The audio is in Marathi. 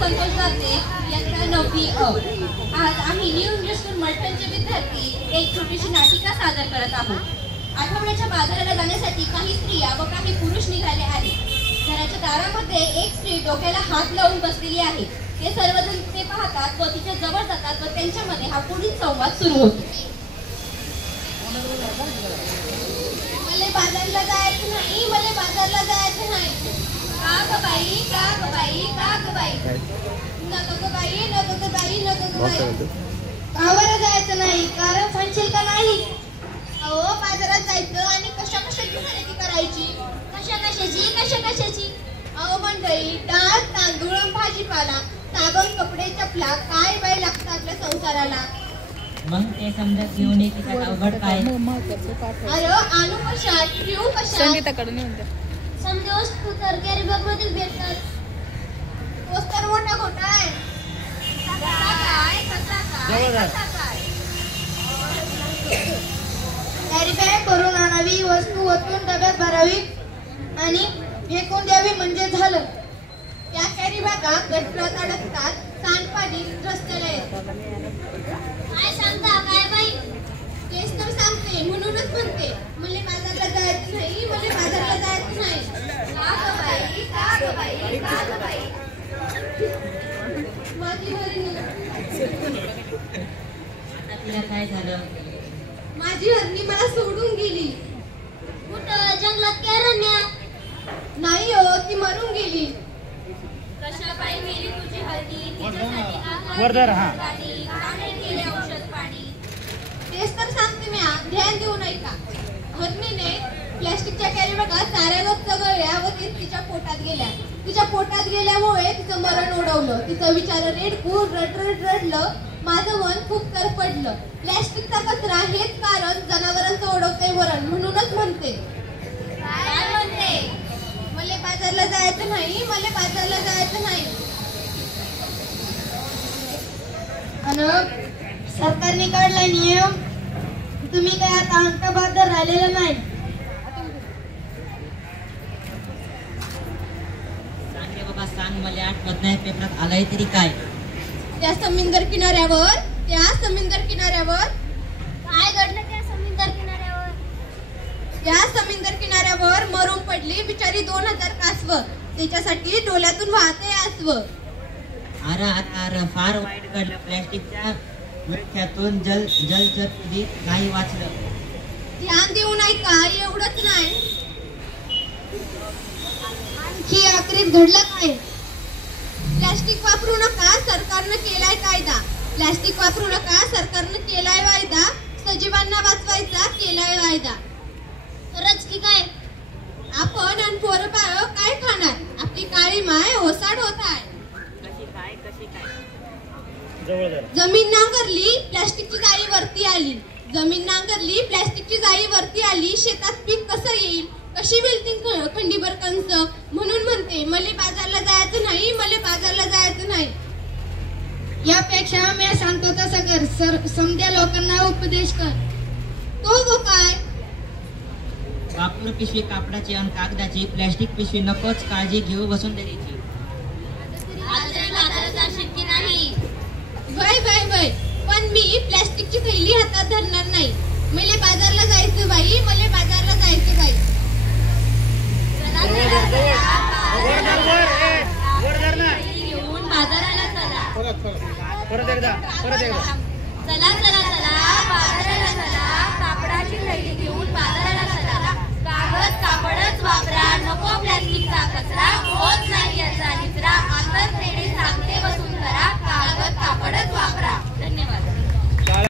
संतोष जाते इयत्ता 9वी अ. आज आम्ही न्यू इंग्लिश स्कूल मलठणचे विद्यार्थी एक छोटीशी नाटिका सादर करत आहोत. आठवड्याच्या बाजाराला जाण्यासाठी काही स्त्रिया व काही पुरुष निघाले आहेत. घराच्या दारामध्ये एक स्त्री डोक्याला हात लावून बसलेली आहे. ते सर्वजण ते पाहतात व तिच्या जवळ जातात व त्यांच्यामध्ये हा पुढील संवाद सुरू होतो. मला बाजारला जायचं नाही, मला बाजारला जायचं नाही. का ग बाई, का ग बाई, का ग बाई, नको ग बाई, नको ग बाई, नको ग बाई. का बरं जायचं नाही? कारण सांगशील का नाही? अहो, बाजारात जायचं आणि कशा कशाची खरेदी करायची. कशा कशाची? अहो मंडळी, डाळ तांदूळ भाजीपाला साबण कपडे चपला काय बाई लागतं आपल्या संसाराला. मग ते समजा घेऊन येते का अवघड काय? अरे आणू कशात, ठेवू कशात? संगीताकडून येऊन द्या. समजा वस्तू तर कॅरी बॅग मध्ये भेटतात. तोच तर मोठा घोटा आहे. कॅरी बॅग भरून आणावी, वस्तू ओतून डब्यात भरावी आणि फेकून द्यावी म्हणजे झालं. त्या कॅरी बॅगा गटरात अडकतात, सांडपाणी रस्त्याला येतात. काय सांगता काय बाई? तेच तर सांगते, म्हणूनच म्हणते मला बाजारला जायचं नाही, मला बाजारला जायचं नाही. का ग बाई, का ग बाई, का ग बाई. माझी हरणी. आता तिला काय झालं? माझी हरणी मला सोडून गेली. कुठं? जंगलात काय रण्या? नाही हो, ती मरून गेली. कशा बाई मेली तुझी हरणी? तिच्यासाठी गाडी, काय केले औषध पाणी. तेच तर सांगते मी, ध्यान देऊ नये का. हरणीने प्लॅस्टिकच्या कॅरी बॅगा साऱ्यावर चघळल्या व ते तिच्या पोटात गेल्या. तिच्या पोटात गेल्यामुळे तिचं मरण ओढवलं. तिचं विचार रेडकून रडलं. माझं मन खूप करपडलं. प्लॅस्टिकचा कचरा हेच कारण जनावरांचं ओढवते मरण. म्हणूनच म्हणते. काय म्हणते? मला बाजारला जायचं नाही, मला बाजारला जायचं नाही. सरकारने काढला नियम, तुम्ही काय आता अंकबद्दल राहिलेलं नाही. सांग रे बाबा सांग, मला आठवत नाही. पेपरात आलाय तरी काय? त्या समुद्र किनाऱ्यावर काय घडलं? त्या समुद्र किनाऱ्यावर मरून पडली बिचारी 2000 कासव. त्याच्यासाठी डोळ्यातून वाहते आसव. अरे फार वाईट घडलं. प्लॅस्टिकच्या विळख्यातून जलचर नाही वाचलं. ध्यान देऊ नाही का? एवढंच नाही, आणखी आखरीत घडलं काय? प्लॅस्टिक वापरू नका, सरकारनं केलाय कायदा. प्लॅस्टिक वापरू नका, सरकारनं केलाय वायदा. सजीवांना वाचवायचा केलाय वायदा. खरंच की काय? आपण आणि पोरं काय खाणार? आपली काळी माय ओसाड होत आहे. जमीन नांगरली, प्लॅस्टिकची जाळी वरती आली. जमीन नांगरली, प्लॅस्टिकची जाळी वरती आली. शेतात पीक कसं येईल? कशी मिळतील खंडीभर कंस? म्हणून म्हणते मला बाजारला जायचं नाही, मला बाजारला जायचं नाही. यापेक्षा मी सांगतो तसं कर. समध्या लोकांना उपदेश कर. तो गो काय? वापर पिशवी कापडाची आणि कागदाची, प्लॅस्टिक पिशवी नकोच. काळजी घेऊ वसुंधरेची. बाय पण मी प्लॅस्टिकची थैली हातात धरणार नाही. मला बाजारला जायचं बाई, मला बाजारला जायचं बाई. घेऊन बाजाराला चला. चला